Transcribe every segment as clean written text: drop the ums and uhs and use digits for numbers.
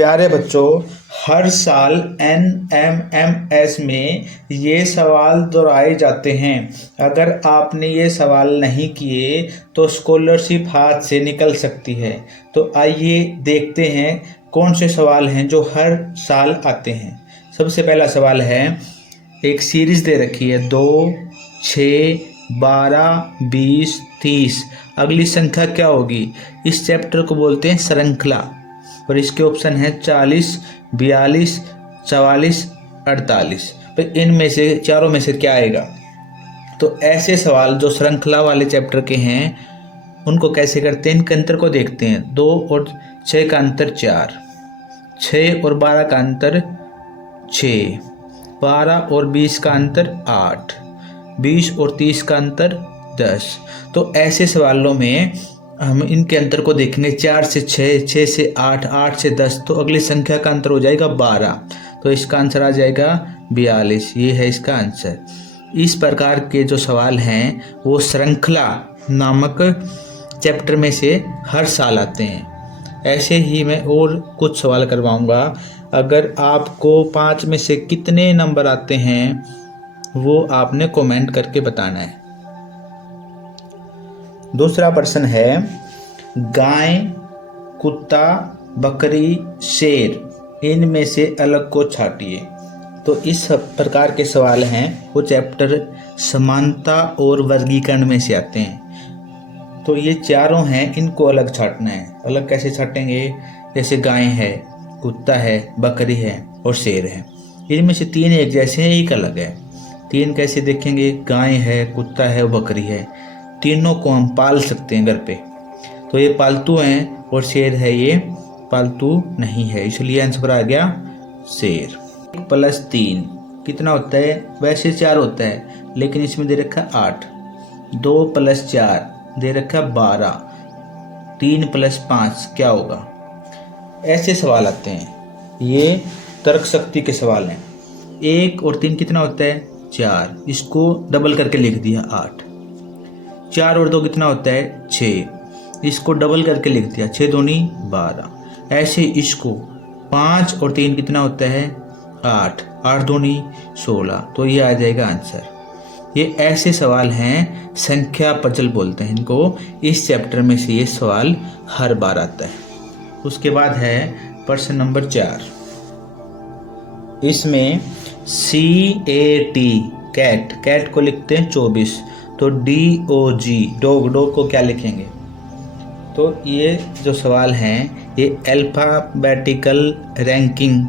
प्यारे बच्चों, हर साल NMMS में ये सवाल दोहराए जाते हैं। अगर आपने ये सवाल नहीं किए तो स्कॉलरशिप हाथ से निकल सकती है। तो आइए देखते हैं कौन से सवाल हैं जो हर साल आते हैं। सबसे पहला सवाल है, एक सीरीज दे रखी है 2, 6, 12, 20, 30। अगली संख्या क्या होगी? इस चैप्टर को बोलते हैं श्रृंखला और इसके ऑप्शन है 40, 42, 44, 48। फिर इनमें से चारों में से क्या आएगा? तो ऐसे सवाल जो श्रृंखला वाले चैप्टर के हैं उनको कैसे करते हैं, इनके अंतर को देखते हैं। 2 और 6 का अंतर 4, 6 और 12 का अंतर 6, 12 और 20 का अंतर 8, 20 और 30 का अंतर 10। तो ऐसे सवालों में हम इनके अंतर को देखेंगे। 4 से 6, 6 से 8, 8 से 10, तो अगली संख्या का अंतर हो जाएगा 12। तो इसका आंसर आ जाएगा 42। ये है इसका आंसर। इस प्रकार के जो सवाल हैं वो श्रृंखला नामक चैप्टर में से हर साल आते हैं। ऐसे ही मैं और कुछ सवाल करवाऊंगा। अगर आपको 5 में से कितने नंबर आते हैं वो आपने कमेंट करके बताना है। दूसरा प्रश्न है, गाय, कुत्ता, बकरी, शेर, इनमें से अलग को छांटिए। तो इस प्रकार के सवाल हैं वो चैप्टर समानता और वर्गीकरण में से आते हैं। तो ये चारों हैं, इनको अलग छांटना है। अलग कैसे छांटेंगे? जैसे गाय है, कुत्ता है, बकरी है और शेर है। इनमें से 3 एक जैसे हैं, एक अलग है। 3 कैसे देखेंगे? गाय है, कुत्ता है और बकरी है। तीनों को हम पाल सकते हैं घर पे, तो ये पालतू हैं और शेर है ये पालतू नहीं है, इसलिए आंसर आ गया शेर। 1 + 3 कितना होता है? वैसे 4 होता है लेकिन इसमें दे रखा 8। 2 + 4 दे रखा 12। 3 + 5 क्या होगा? ऐसे सवाल आते हैं। ये तर्क शक्ति के सवाल हैं। 1 और 3 कितना होता है? 4। इसको डबल करके लिख दिया 8। 4 और 2 कितना होता है? 6। इसको डबल करके लिख दिया 6 दूनी 12। ऐसे इसको 5 और 3 कितना होता है? 8। 8 दूनी 16। तो ये आ जाएगा आंसर। ये ऐसे सवाल हैं, संख्या पजल बोलते हैं इनको। इस चैप्टर में से ये सवाल हर बार आता है। उसके बाद है प्रश्न नंबर 4। इसमें CAT कैट को लिखते हैं 24। तो DOG डॉग को क्या लिखेंगे? तो ये जो सवाल हैं ये अल्फ़ाबेटिकल रैंकिंग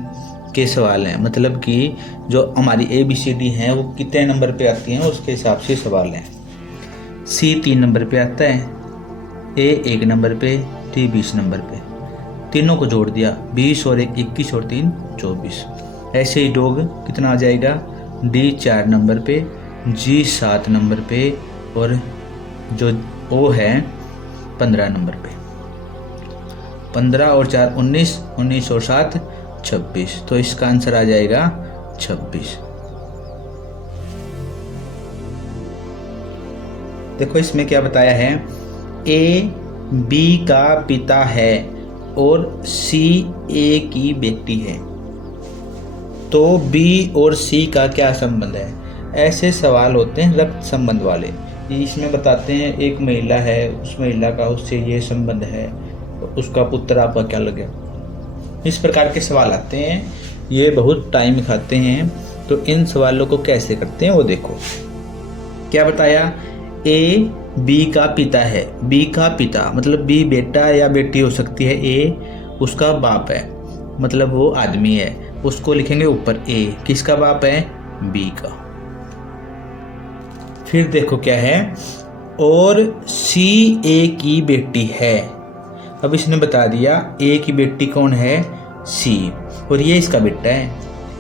के सवाल हैं। मतलब कि जो हमारी ABCD हैं वो कितने नंबर पे आती हैं उसके हिसाब से सवाल हैं। C 3 नंबर पे आता है, A 1 नंबर पे, D 20 नंबर पे। तीनों को जोड़ दिया, 20 और 1 21 और 3 24। ऐसे ही डॉग कितना आ जाएगा? D 4 नंबर पे, G 7 नंबर पे और जो O है 15 नंबर पे। 15 और 4 19, 19 और 7 26। तो इसका आंसर आ जाएगा 26। देखो इसमें क्या बताया है, A B का पिता है और C A की बेटी है। तो B और C का क्या संबंध है? ऐसे सवाल होते हैं रक्त संबंध वाले। इसमें बताते हैं एक महिला है, उस महिला का उससे ये संबंध है, उसका पुत्र आपका क्या लगे। इस प्रकार के सवाल आते हैं, ये बहुत टाइम खाते हैं। तो इन सवालों को कैसे करते हैं वो देखो। क्या बताया? A B का पिता है। B का पिता मतलब B बेटा या बेटी हो सकती है। A उसका बाप है, मतलब वो आदमी है, उसको लिखेंगे ऊपर A। किसका बाप है? B का। फिर देखो क्या है, और C A की बेटी है। अब इसने बता दिया A की बेटी कौन है? C, और ये इसका बेटा है।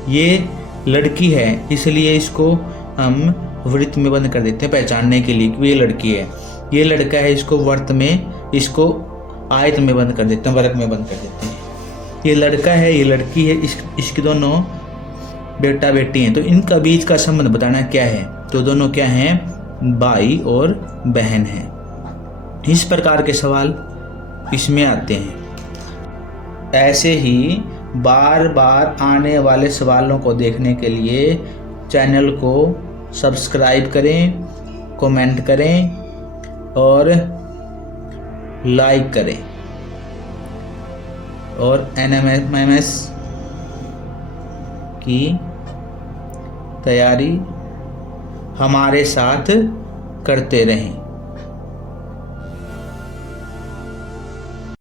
ये लड़की है इसलिए इसको हम वृत्त में बंद कर देते हैं पहचानने के लिए कि ये लड़की है। ये लड़का है, इसको वर्त में, इसको आयत में बंद कर देते हैं, वर्ग में बंद कर देते हैं। ये लड़का है, ये लड़की है, इसके दोनों बेटा बेटी हैं। तो इनका बीच का संबंध बताना क्या है? तो दोनों क्या हैं? भाई और बहन हैं। इस प्रकार के सवाल इसमें आते हैं। ऐसे ही बार बार आने वाले सवालों को देखने के लिए चैनल को सब्सक्राइब करें, कमेंट करें और लाइक करें और NMMS की तैयारी हमारे साथ करते रहें।